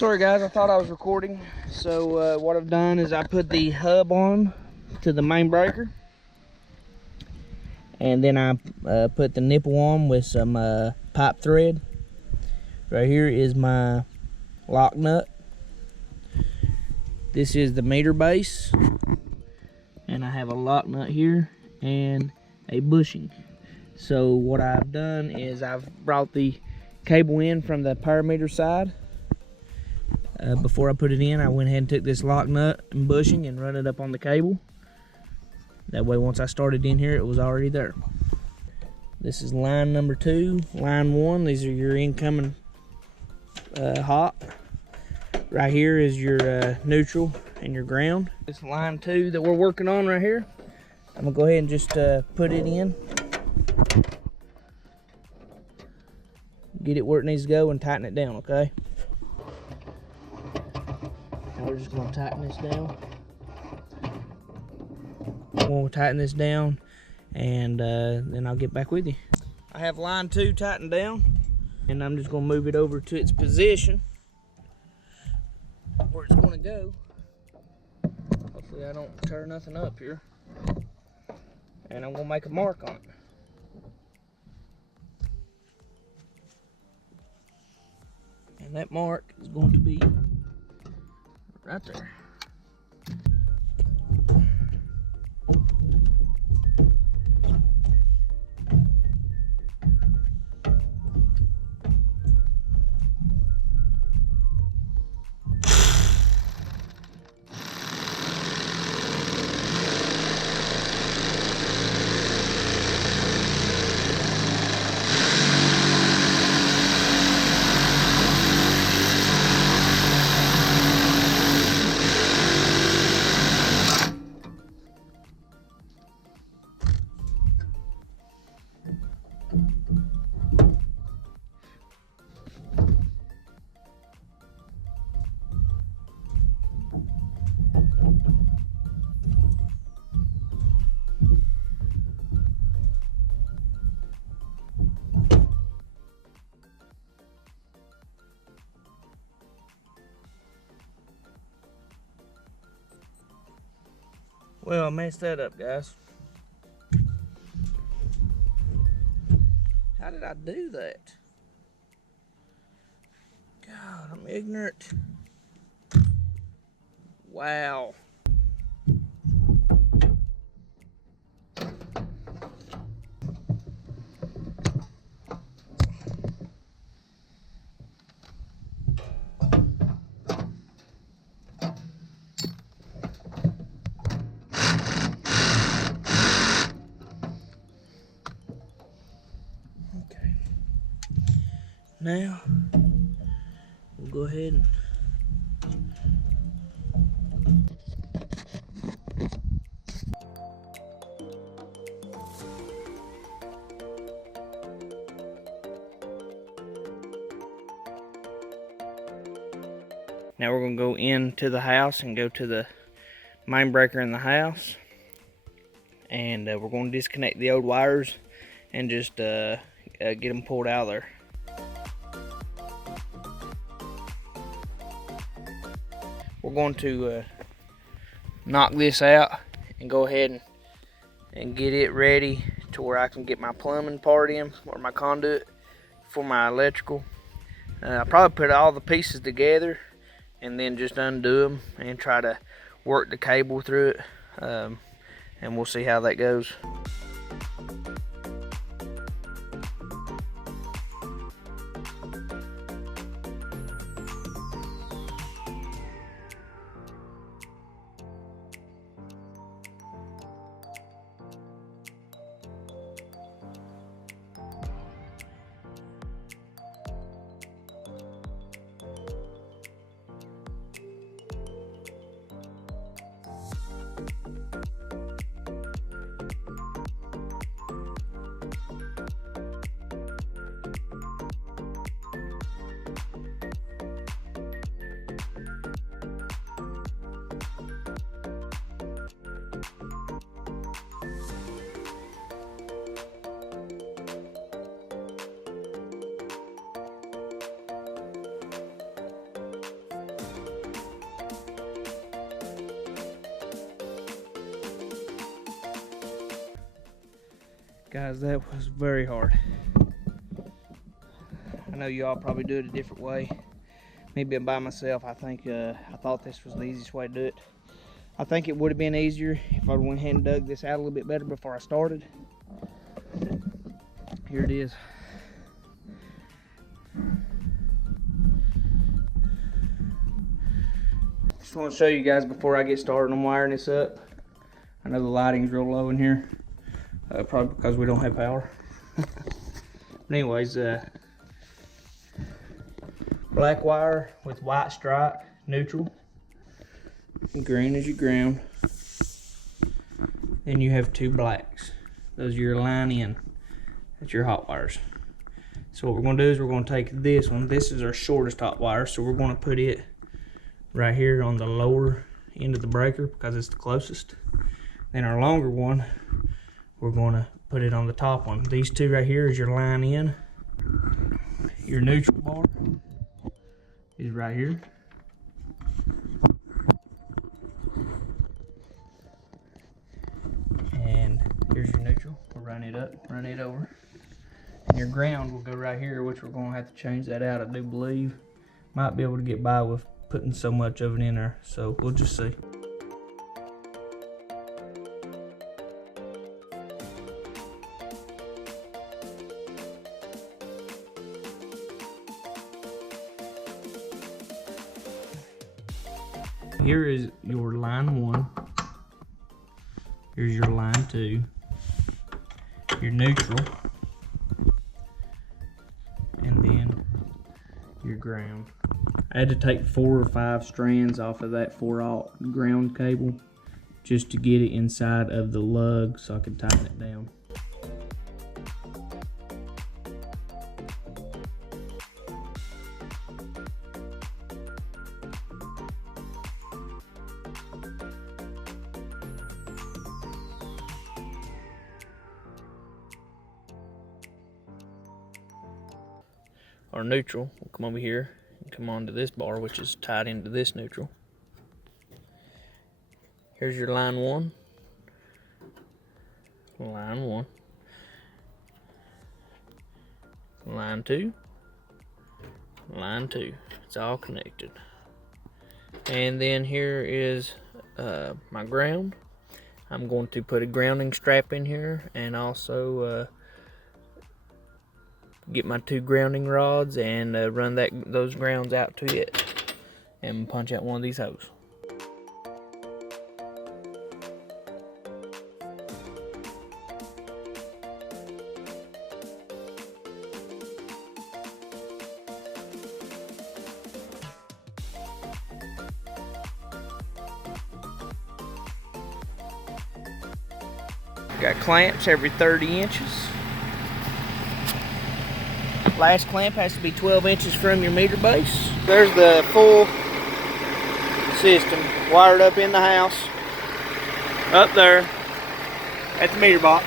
Sorry guys, I thought I was recording. So what I've done is I put the hub on to the main breaker, and then I put the nipple on with some pipe thread. Right here is my lock nut. This is the meter base, and I have a lock nut here and a bushing. So what I've done is I've brought the cable in from the power meter side. Before I put it in, I went ahead and took this lock nut and bushing and run it up on the cable. That way once I started in here, it was already there. This is line number 2, line 1. These are your incoming hot. Right here is your neutral and your ground. This line 2 that we're working on right here. I'm gonna go ahead and just put it in. Get it where it needs to go and tighten it down, okay? Now we're just gonna tighten this down. We'll tighten this down and then I'll get back with you. I have line 2 tightened down, and I'm just gonna move it over to its position where it's gonna go. Hopefully I don't tear nothing up here. And I'm gonna make a mark on it. And that mark is going to be right there. Well, I messed that up, guys. How did I do that? God, I'm ignorant. Wow. Okay. Now, we'll go ahead and now we're going to go into the house and go to the main breaker in the house, and we're going to disconnect the old wires and just get them pulled out of there. We're going to knock this out and go ahead and get it ready to where I can get my plumbing part in, or my conduit for my electrical. I'll probably put all the pieces together and then just undo them and try to work the cable through it, and we'll see how that goes. Guys, that was very hard. I know y'all probably do it a different way. Me being by myself, I thought this was the easiest way to do it. I think it would have been easier if I went ahead and dug this out a little bit better before I started. Here it is. Just want to show you guys before I get started on wiring this up. I know the lighting's real low in here, probably because we don't have power. But anyways, black wire with white stripe, neutral. Green is your ground. Then you have two blacks. Those are your line in. That's your hot wires. So what we're going to do is we're going to take this one. This is our shortest hot wire, so we're going to put it right here on the lower end of the breaker because it's the closest. Then our longer one, we're going to put it on the top one. These two right here is your line in. Your neutral bar is right here. And here's your neutral. We'll run it up, run it over. And your ground will go right here, which we're going to have to change that out, I do believe. Might be able to get by with putting so much of it in there, so we'll just see. Here is your line 1. Here's your line 2. Your neutral. And then your ground. I had to take 4 or 5 strands off of that 4/0 ground cable just to get it inside of the lug so I could tighten it down. Our neutral will come over here and come onto this bar, which is tied into this neutral. Here's your line 1. Line 1. Line 2. Line 2. It's all connected. And then here is my ground. I'm going to put a grounding strap in here and also get my 2 grounding rods and run those grounds out to it and punch out one of these holes. Got clamps every 30 inches. Last clamp has to be 12 inches from your meter base. There's the full system wired up in the house. Up there at the meter box.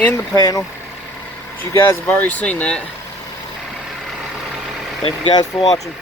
In the panel. But you guys have already seen that. Thank you guys for watching.